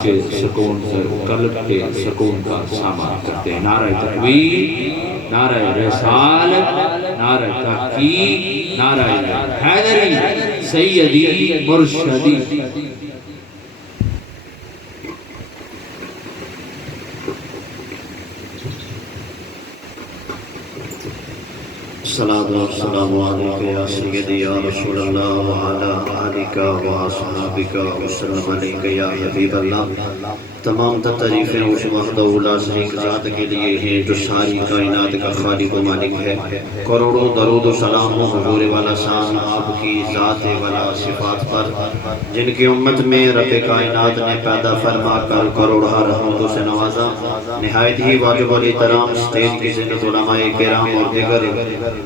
के सुकून से कल्ब के सुकून का सामान करते हैं। नारा तकबीर, नारा रिसालत, नारा तहकीक, नारा हैदरी, सैयदी मुर्शदी। सलाम या सय्यदी या रसूलल्लाह व अला आलिका व अस्हाबिका व सल्लम अलैका या हबीबल्लाह। तमाम तारीफ़ें उस वहदहुल्ला शरीक ज़ात के लिए हैं जो सारी कायनात का खालिक व मालिक है। करोड़ों दरूद व सलाम हो हुजूर वाला शान आपकी ज़ात वाला सिफ़ात पर, जिनकी उम्मत में रब कायनात ने पैदा फरमा कर करोड़ों रहमतों से नवाजा। निहायत ही वाजिब अल एहतराम स्टेज की ज़िन्नत उलमाए किराम और दीगर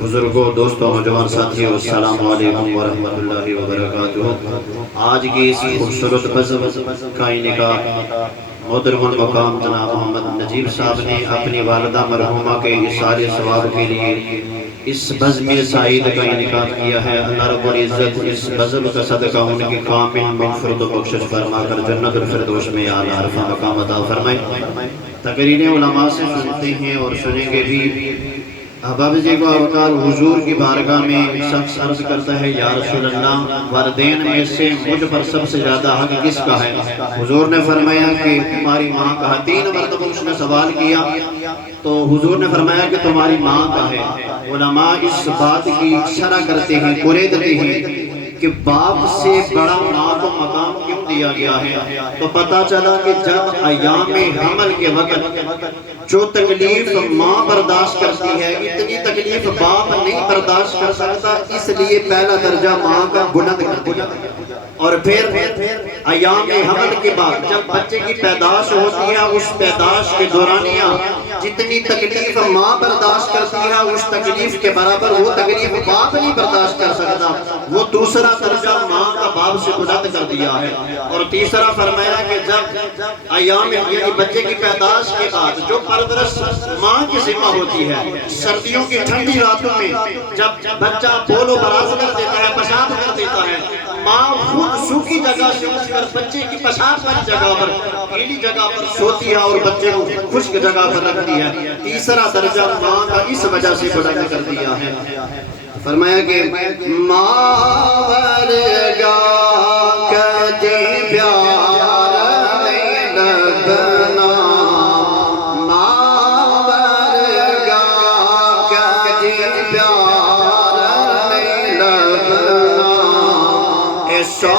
बुजुर्गों, दोस्तों, नौजवान साथियों, अस्सलाम वालेकुम व रहमतुल्लाहि व बरकातुहू। आज की इस खूबसूरत बज़्म का इनेकाद मोहतरमुल मकाम जनाब मोहम्मद नजीब साहब ने अपनी वालिदा मरहुमा के इसारे सवाब के लिए इस बज़्म साईद का इनेकाद किया है। अल्लाह रब्बुल इज़्ज़त इस बज़्म का सदका उनकी कामिल मग़फ़िरत व बख़्शिश फरमा कर जन्नतुल फ़िरदौस में आला अरफ़ा मकाम अता फरमाए। तक़रीरें उलमा से सुनते हैं और सुनेंगे भी। अहबाब जी को अवकार हुजूर की बारगाह में शख्स अर्ज करता है, या रसूल अल्लाह, वालिदैन में से मुझ पर सबसे ज़्यादा हक किसका है? हुजूर ने फरमाया कि तुम्हारी माँ का है। 3 मरतबा उसने सवाल किया तो हुजूर ने फरमाया कि तुम्हारी माँ का है। उलमा इस बात की शरह करते हैं, कुरेदते हैं कि बाप से बड़ा माँ को मकाम क्यों दिया गया है। तो पता चला कि जब अय्याम हमल के वक़्त जो तकलीफ माँ बर्दाश्त करती है, इतनी तकलीफ बाप नहीं बर्दाश्त कर सकता, इसलिए पहला दर्जा माँ का बुलंद कर दिया। और फिर अय्याम हमल के बाद जब बच्चे की पैदाश होती है, उस पैदाश के दौरानिया जितनी तकलीफ माँ बर्दाश्त करती है, उस तकलीफ के बराबर वो तकलीफ बाप नहीं बर्दाश्त कर सकता। वो दूसरा दर्जा माँ का बाप से बुलंद कर दिया है। और तीसरा फरमाया कि जब अय्याम यानी बच्चे की पैदाश के बाद जो परवरिश माँ की जिम्मा होती है, सर्दियों की ठंडी रातों में जब बच्चा बोलो बराज कर देता है, पेशाब कर देता है, माँ खुद सूखी जगह से उठकर बच्चे की पेशाब वाली जगह पर, गीली जगह पर सोती है और बच्चे को खुश्क जगह पर रखती है। तीसरा दर्जा माँ का इस वजह से बुलंद कर दिया है। फरमाया कि माँ वर्गा कदे प्यार नहीं लगना, माँ वर्गा कदे प्यार नहीं लगना, ऐसा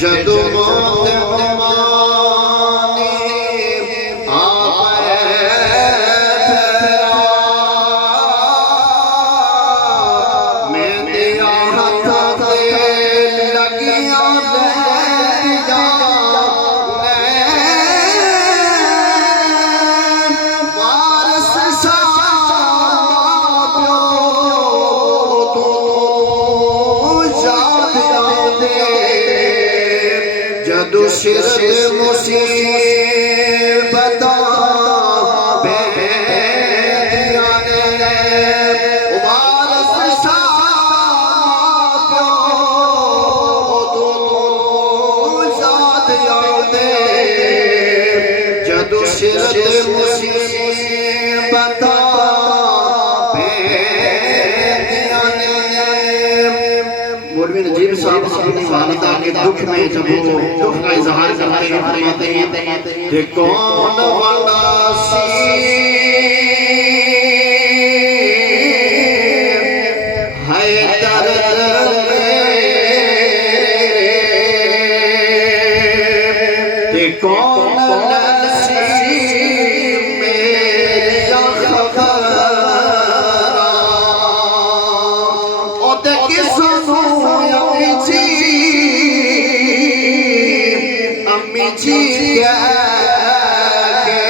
जदों मौत दुश्मन मुसीबत वालिदा के दुख में जब वो दुख का इजहार करते हैं फरमाते हैं कि कौन वाला सी है दर्द कि कौन नसीब में खबर ओ ते किसनो जी के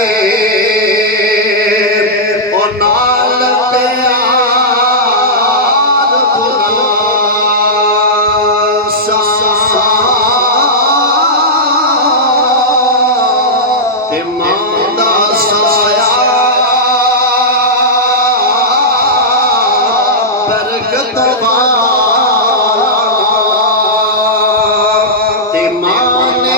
और नाल प्यार बुला ते मांदा साया बरकत ते माने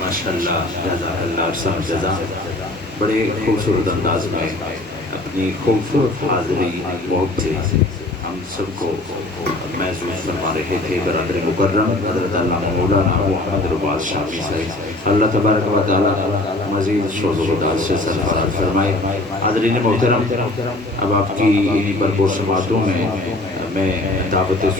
माशाअल्लाह जज़ाकल्लाह सब जज़ा बड़े खूबसूरत अंदाज में अपनी खूबसूरत हाज़िरी बहुत से हम सबको महसूस फरमा रहे थे। बरादरी मुकर्रम हज़रत अल्लामा मौलाना मोहम्मद रुबास शामी साहब अल्लाह तबारक व तआला मज़ीद शोज़-ओ-दाद से सरफराज फरमाए। हाज़रीन मोहतरम, अब आपकी इन्हीं भरपूर समातों में मैं दावत